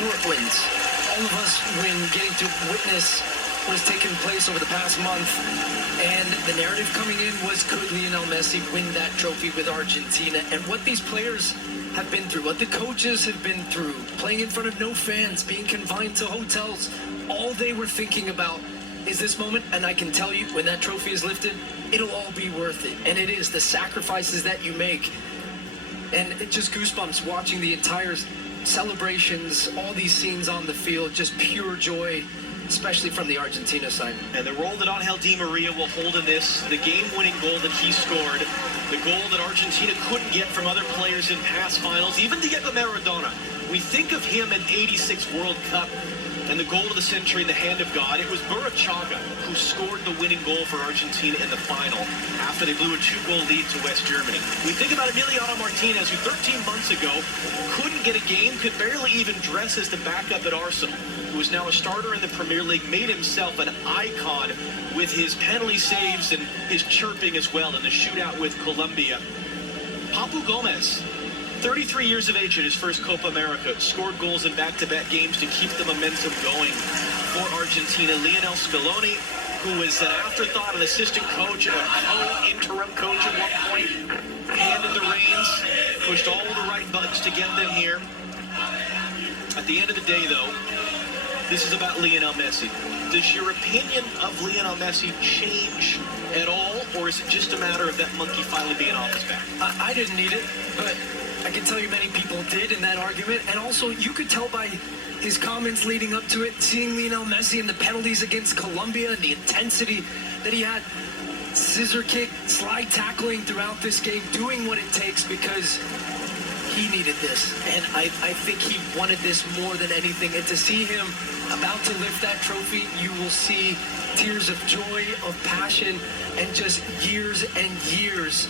sport wins. All of us, when getting to witness what's taken place over the past month, and the narrative coming in was, could Lionel Messi win that trophy with Argentina? And what these players have been through, what the coaches have been through, playing in front of no fans, being confined to hotels, all they were thinking about is this moment. And I can tell you, when that trophy is lifted, it'll all be worth it. And it is the sacrifices that you make. And it just goosebumps watching the entire celebrations, all these scenes on the field, just pure joy, especially from the Argentina side. And the role that Angel Di Maria will hold in this, the game-winning goal that he scored, the goal that Argentina couldn't get from other players in past finals, even Diego Maradona. We think of him in '86 World Cup and the goal of the century in the hand of God. It was Burruchaga who scored the winning goal for Argentina in the final after they blew a 2-goal lead to West Germany. We think about Emiliano Martinez, who 13 months ago couldn't get a game, could barely even dress as the backup at Arsenal, who is now a starter in the Premier League, made himself an icon with his penalty saves and his chirping as well in the shootout with Colombia. Papu Gomez, 33 years of age at his first Copa America, scored goals in back-to-back games to keep the momentum going for Argentina. Lionel Scaloni, who was an afterthought, an assistant coach, a co-interim coach at one point, handed the reins, pushed all the right buttons to get them here. At the end of the day, though, this is about Lionel Messi. Does your opinion of Lionel Messi change at all, or is it just a matter of that monkey finally being off his back? I didn't need it, but I can tell you many people did in that argument. And also, you could tell by his comments leading up to it, seeing Lionel Messi and the penalties against Colombia and the intensity that he had, scissor kick, slide tackling throughout this game, doing what it takes because he needed this. And I think he wanted this more than anything. And to see him about to lift that trophy, you will see tears of joy, of passion, and just years and years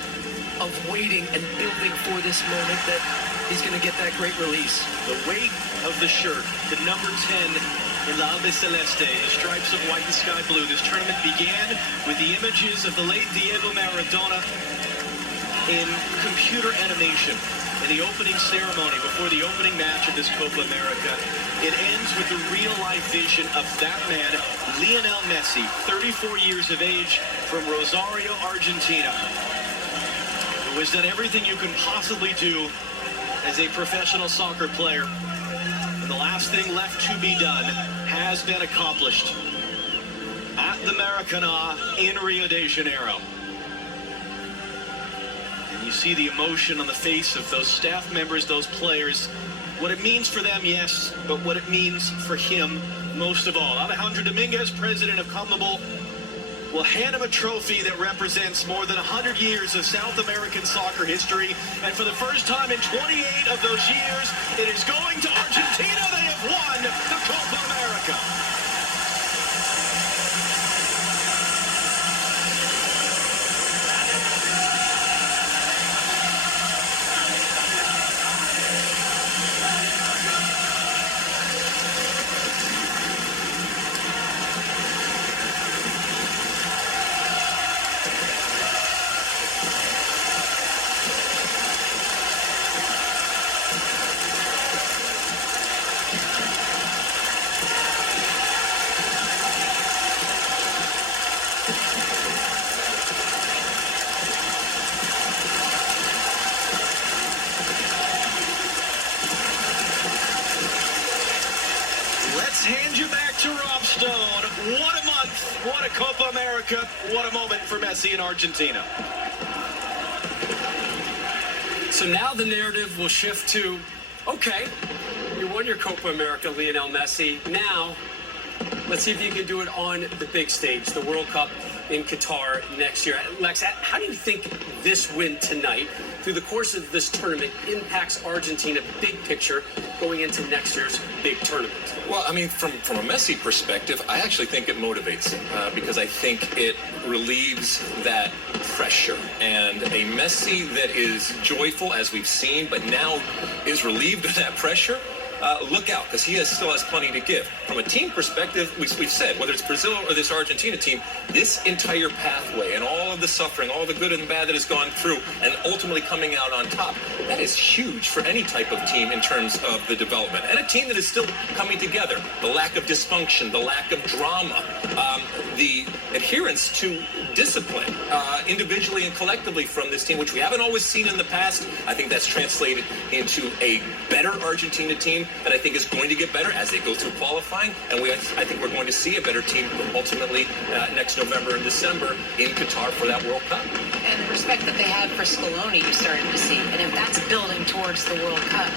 of waiting and building for this moment that he's going to get that great release. The weight of the shirt, the number 10 in La Albe Celeste, the stripes of white and sky blue. This tournament began with the images of the late Diego Maradona in computer animation in the opening ceremony before the opening match of this Copa America. It ends with the real-life vision of that man, Lionel Messi, 34 years of age, from Rosario, Argentina, who has done everything you can possibly do as a professional soccer player. And the last thing left to be done has been accomplished at the Maracanã in Rio de Janeiro. And you see the emotion on the face of those staff members, those players. What it means for them, yes, but what it means for him most of all. Alejandro Dominguez, president of CONMEBOL, will hand him a trophy that represents more than 100 years of South American soccer history. And for the first time in 28 of those years, it is going to Argentina. They have won the Copa America. Hand you back to Rob Stone. What a month, what a Copa America, what a moment for Messi in Argentina. So now the narrative will shift to, okay, you won your Copa America, Lionel Messi. Now, let's see if you can do it on the big stage, the World Cup in Qatar next year. Lex, how do you think this win tonight, through the course of this tournament, impacts Argentina big picture going into next year's big tournament? Well, I mean, from a Messi perspective, I actually think it motivates him because I think it relieves that pressure. And a Messi that is joyful, as we've seen, but now is relieved of that pressure, look out, because he still has plenty to give. From a team perspective, we've said, whether it's Brazil or this Argentina team, this entire pathway and all of the suffering, all the good and bad that has gone through, and ultimately coming out on top, that is huge for any type of team in terms of the development. And a team that is still coming together. The lack of dysfunction, the lack of drama, the adherence to discipline, individually and collectively from this team, which we haven't always seen in the past. I think that's translated into a better Argentina team that I think is going to get better as they go through qualifying. And I think we're going to see a better team ultimately next November and December in Qatar for that World Cup. And the respect that they had for Scaloni, you started to see. And if that's building towards the World Cup,